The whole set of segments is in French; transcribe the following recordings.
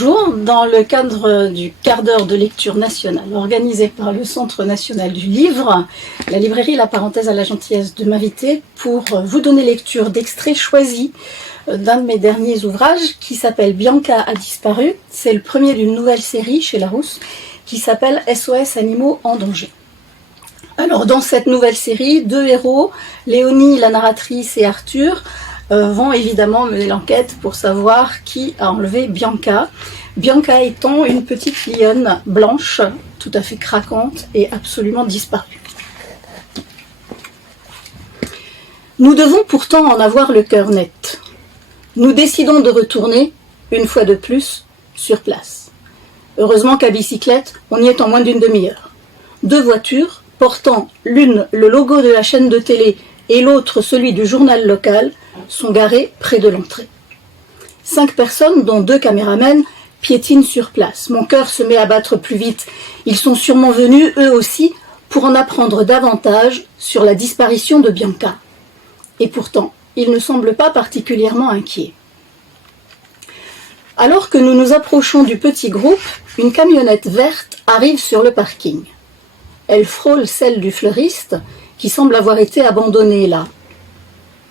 Bonjour, dans le cadre du quart d'heure de lecture nationale organisé par le Centre national du livre, la librairie La Parenthèse a la gentillesse de m'inviter pour vous donner lecture d'extraits choisis d'un de mes derniers ouvrages qui s'appelle Bianca a disparu. C'est le premier d'une nouvelle série chez Larousse qui s'appelle SOS Animaux en danger. Alors dans cette nouvelle série, deux héros, Léonie la narratrice et Arthur, vont évidemment mener l'enquête pour savoir qui a enlevé Bianca. Bianca étant une petite lionne blanche, tout à fait craquante et absolument disparue. Nous devons pourtant en avoir le cœur net. Nous décidons de retourner, une fois de plus, sur place. Heureusement qu'à bicyclette, on y est en moins d'une demi-heure. Deux voitures, portant l'une le logo de la chaîne de télé et l'autre celui du journal local, sont garés près de l'entrée. 5 personnes, dont 2 caméramens, piétinent sur place. Mon cœur se met à battre plus vite. Ils sont sûrement venus, eux aussi, pour en apprendre davantage sur la disparition de Bianca. Et pourtant, ils ne semblent pas particulièrement inquiets. Alors que nous nous approchons du petit groupe, une camionnette verte arrive sur le parking. Elle frôle celle du fleuriste, qui semble avoir été abandonnée là.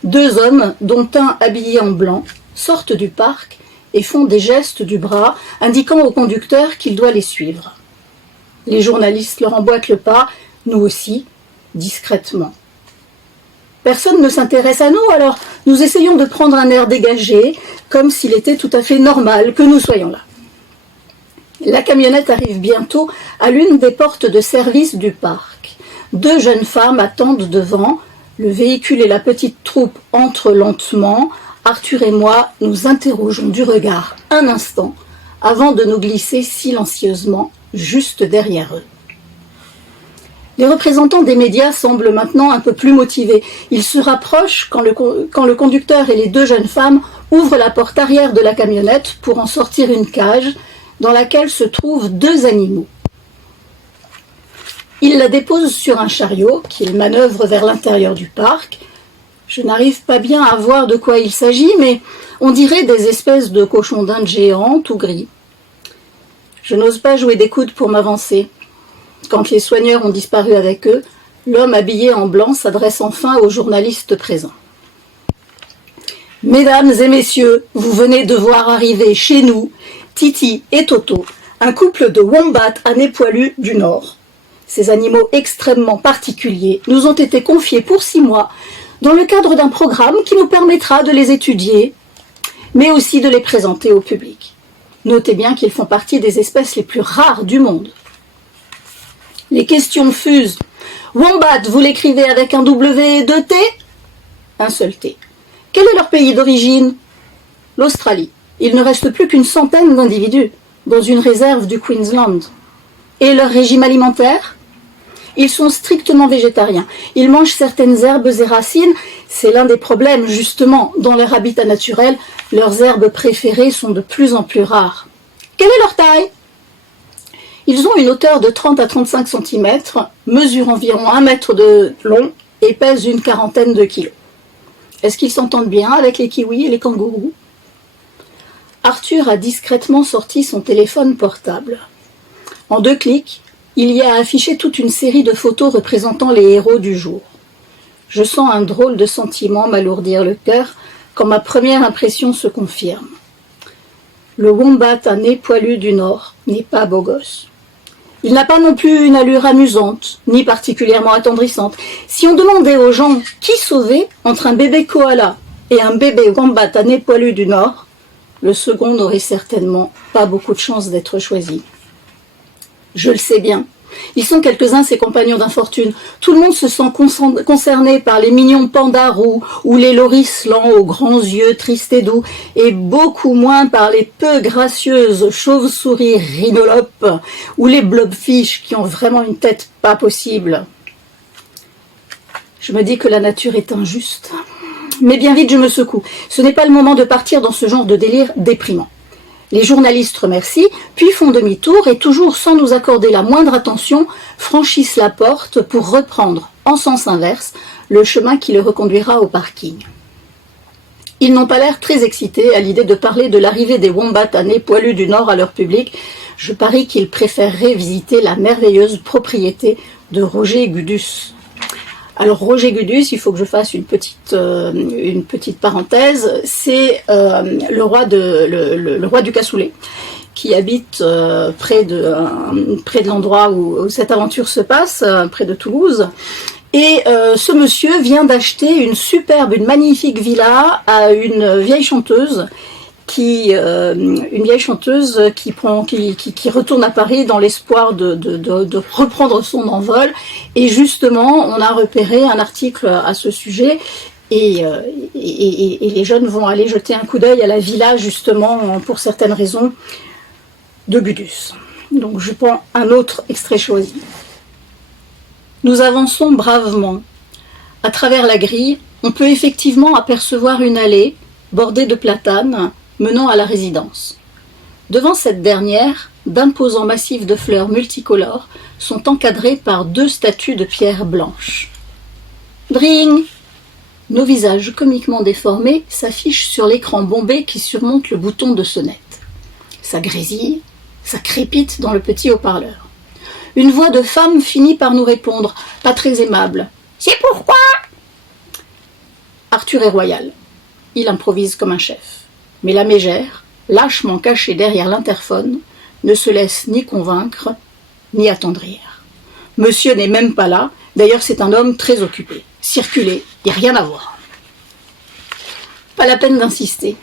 2 hommes, dont un habillé en blanc, sortent du parc et font des gestes du bras, indiquant au conducteur qu'il doit les suivre. Les journalistes leur emboîtent le pas, nous aussi, discrètement. Personne ne s'intéresse à nous, alors nous essayons de prendre un air dégagé, comme s'il était tout à fait normal que nous soyons là. La camionnette arrive bientôt à l'une des portes de service du parc. 2 jeunes femmes attendent devant. Le véhicule et la petite troupe entrent lentement. Arthur et moi nous interrogeons du regard un instant avant de nous glisser silencieusement juste derrière eux. Les représentants des médias semblent maintenant un peu plus motivés. Ils se rapprochent quand le conducteur et les 2 jeunes femmes ouvrent la porte arrière de la camionnette pour en sortir une cage dans laquelle se trouvent 2 animaux. Il la dépose sur un chariot qu'il manœuvre vers l'intérieur du parc. Je n'arrive pas bien à voir de quoi il s'agit, mais on dirait des espèces de cochons d'Inde géants, tout gris. Je n'ose pas jouer des coudes pour m'avancer. Quand les soigneurs ont disparu avec eux, l'homme habillé en blanc s'adresse enfin aux journalistes présents. « Mesdames et messieurs, vous venez de voir arriver chez nous Titi et Toto, un couple de wombats à nez poilu du Nord. Ces animaux extrêmement particuliers nous ont été confiés pour 6 mois dans le cadre d'un programme qui nous permettra de les étudier, mais aussi de les présenter au public. Notez bien qu'ils font partie des espèces les plus rares du monde. » Les questions fusent. « Wombat, vous l'écrivez avec un W et 2 T ?» Un seul T. « Quel est leur pays d'origine ?» L'Australie. Il ne reste plus qu'une centaine d'individus dans une réserve du Queensland. Et leur régime alimentaire ? Ils sont strictement végétariens. Ils mangent certaines herbes et racines. C'est l'un des problèmes, justement. Dans leur habitat naturel, leurs herbes préférées sont de plus en plus rares. Quelle est leur taille ? Ils ont une hauteur de 30 à 35 cm, mesurent environ 1 mètre de long et pèsent une 40aine de kilos. Est-ce qu'ils s'entendent bien avec les kiwis et les kangourous ? Arthur a discrètement sorti son téléphone portable. En 2 clics, il y a affiché toute une série de photos représentant les héros du jour. Je sens un drôle de sentiment m'alourdir le cœur quand ma première impression se confirme. Le wombat à nez poilu du Nord n'est pas beau gosse. Il n'a pas non plus une allure amusante, ni particulièrement attendrissante. Si on demandait aux gens qui sauver entre un bébé koala et un bébé wombat à nez poilu du Nord, le second n'aurait certainement pas beaucoup de chance d'être choisi. Je le sais bien. Ils sont quelques-uns ses compagnons d'infortune. Tout le monde se sent concerné par les mignons pandas roux ou les loris lents aux grands yeux tristes et doux, et beaucoup moins par les peu gracieuses chauves-souris rhinolopes ou les blobfish qui ont vraiment une tête pas possible. Je me dis que la nature est injuste. Mais bien vite je me secoue. Ce n'est pas le moment de partir dans ce genre de délire déprimant. Les journalistes remercient, puis font demi-tour et, toujours sans nous accorder la moindre attention, franchissent la porte pour reprendre, en sens inverse, le chemin qui les reconduira au parking. Ils n'ont pas l'air très excités à l'idée de parler de l'arrivée des wombats à nez poilus du Nord à leur public. Je parie qu'ils préféreraient visiter la merveilleuse propriété de Roger Gudus. Alors Roger Gudus, il faut que je fasse une petite parenthèse, c'est le roi du cassoulet, qui habite près de l'endroit où cette aventure se passe, près de Toulouse. Et ce monsieur vient d'acheter une magnifique villa à une vieille chanteuse qui retourne à Paris dans l'espoir de reprendre son envol. Et justement, on a repéré un article à ce sujet et les jeunes vont aller jeter un coup d'œil à la villa, justement, pour certaines raisons, de Gudus. Donc je prends un autre extrait choisi. Nous avançons bravement. À travers la grille, on peut effectivement apercevoir une allée bordée de platanes menant à la résidence. Devant cette dernière, d'imposants massifs de fleurs multicolores sont encadrés par 2 statues de pierre blanche. Dring! Nos visages comiquement déformés s'affichent sur l'écran bombé qui surmonte le bouton de sonnette. Ça grésille, ça crépite dans le petit haut-parleur. Une voix de femme finit par nous répondre, pas très aimable. « C'est pourquoi ?» Arthur est royal. Il improvise comme un chef. Mais la mégère, lâchement cachée derrière l'interphone, ne se laisse ni convaincre, ni attendrir. Monsieur n'est même pas là, d'ailleurs c'est un homme très occupé. Circuler, il n'y a rien à voir. Pas la peine d'insister.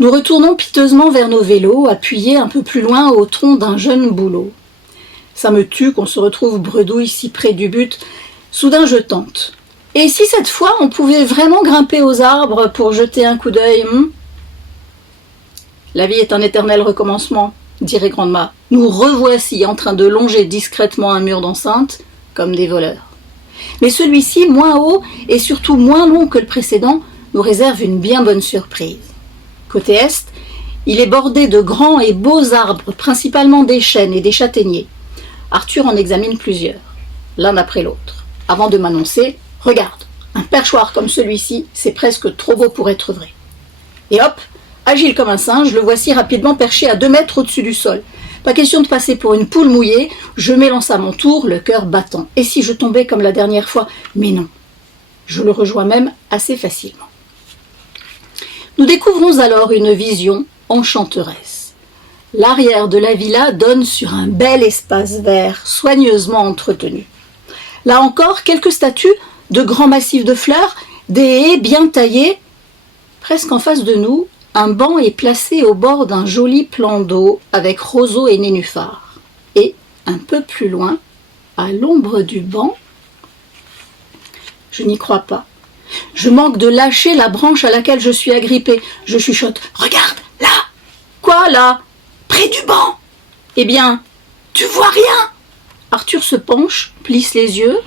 Nous retournons piteusement vers nos vélos, appuyés un peu plus loin au tronc d'un jeune bouleau. Ça me tue qu'on se retrouve bredouille si près du but. Soudain je tente. Et si cette fois on pouvait vraiment grimper aux arbres pour jeter un coup d'œil, La vie est un éternel recommencement, dirait Grand'ma. Nous revoici en train de longer discrètement un mur d'enceinte, comme des voleurs. Mais celui-ci, moins haut et surtout moins long que le précédent, nous réserve une bien bonne surprise. Côté est, il est bordé de grands et beaux arbres, principalement des chênes et des châtaigniers. Arthur en examine plusieurs, l'un après l'autre, avant de m'annoncer « Regarde, un perchoir comme celui-ci, c'est presque trop beau pour être vrai. » Et hop, agile comme un singe, le voici rapidement perché à 2 mètres au-dessus du sol. Pas question de passer pour une poule mouillée, je m'élance à mon tour, le cœur battant. Et si je tombais comme la dernière fois? Mais non, je le rejoins même assez facilement. Nous découvrons alors une vision enchanteresse. L'arrière de la villa donne sur un bel espace vert, soigneusement entretenu. Là encore, quelques statues de grands massifs de fleurs, des haies bien taillées. Presque en face de nous, un banc est placé au bord d'un joli plan d'eau avec roseaux et nénuphars. Et, un peu plus loin, à l'ombre du banc, je n'y crois pas. Je manque de lâcher la branche à laquelle je suis agrippée. Je chuchote « Regarde, là !» « Quoi, là ?»« Près du banc !»« Eh bien, tu vois rien ?» Arthur se penche, plisse les yeux.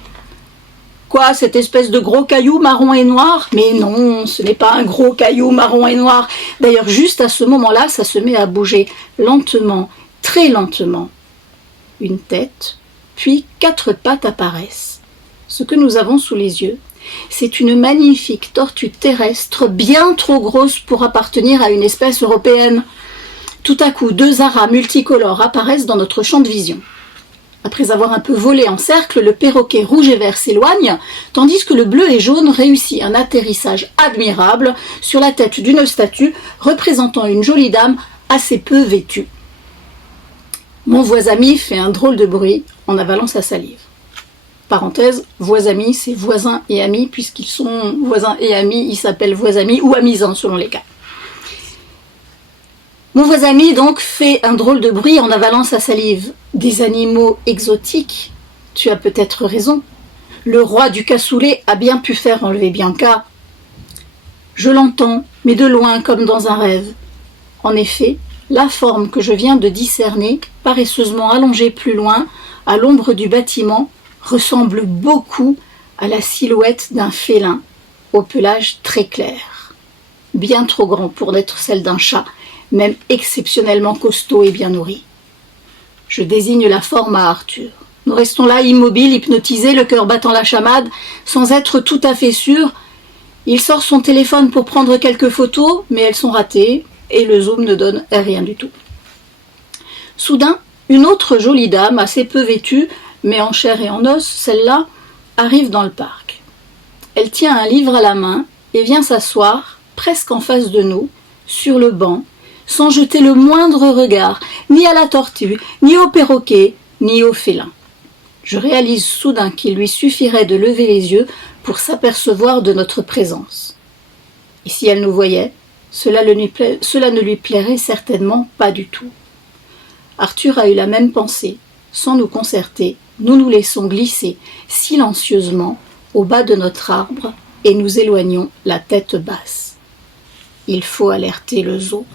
« Quoi, cette espèce de gros caillou marron et noir ?» Mais non, ce n'est pas un gros caillou marron et noir. D'ailleurs, juste à ce moment-là, ça se met à bouger, lentement, très lentement. Une tête, puis 4 pattes apparaissent. Ce que nous avons sous les yeux, c'est une magnifique tortue terrestre, bien trop grosse pour appartenir à une espèce européenne. Tout à coup, 2 aras multicolores apparaissent dans notre champ de vision. Après avoir un peu volé en cercle, le perroquet rouge et vert s'éloigne, tandis que le bleu et jaune réussit un atterrissage admirable sur la tête d'une statue représentant une jolie dame assez peu vêtue. Mon voisin-ami fait un drôle de bruit en avalant sa salive. Parenthèse, voisin-ami, c'est voisin et ami, puisqu'ils sont voisins et amis, ils s'appellent voisin-ami ou amisins selon les cas. Mon voisin-ami donc fait un drôle de bruit en avalant sa salive. Des animaux exotiques, tu as peut-être raison. Le roi du cassoulet a bien pu faire enlever Bianca. Je l'entends, mais de loin comme dans un rêve. En effet, la forme que je viens de discerner, paresseusement allongée plus loin, à l'ombre du bâtiment, ressemble beaucoup à la silhouette d'un félin, au pelage très clair. Bien trop grand pour n'être celle d'un chat, même exceptionnellement costaud et bien nourri. Je désigne la forme à Arthur. Nous restons là immobiles, hypnotisés, le cœur battant la chamade, sans être tout à fait sûrs, Il sort son téléphone pour prendre quelques photos, mais elles sont ratées et le zoom ne donne rien du tout. Soudain, une autre jolie dame, assez peu vêtue, mais en chair et en os, celle-là, arrive dans le parc. Elle tient un livre à la main et vient s'asseoir, presque en face de nous, sur le banc, sans jeter le moindre regard, ni à la tortue, ni au perroquet, ni au félin. Je réalise soudain qu'il lui suffirait de lever les yeux pour s'apercevoir de notre présence. Et si elle nous voyait, cela ne lui plairait certainement pas du tout. Arthur a eu la même pensée. Sans nous concerter, nous nous laissons glisser silencieusement au bas de notre arbre et nous éloignons la tête basse. Il faut alerter le zoo.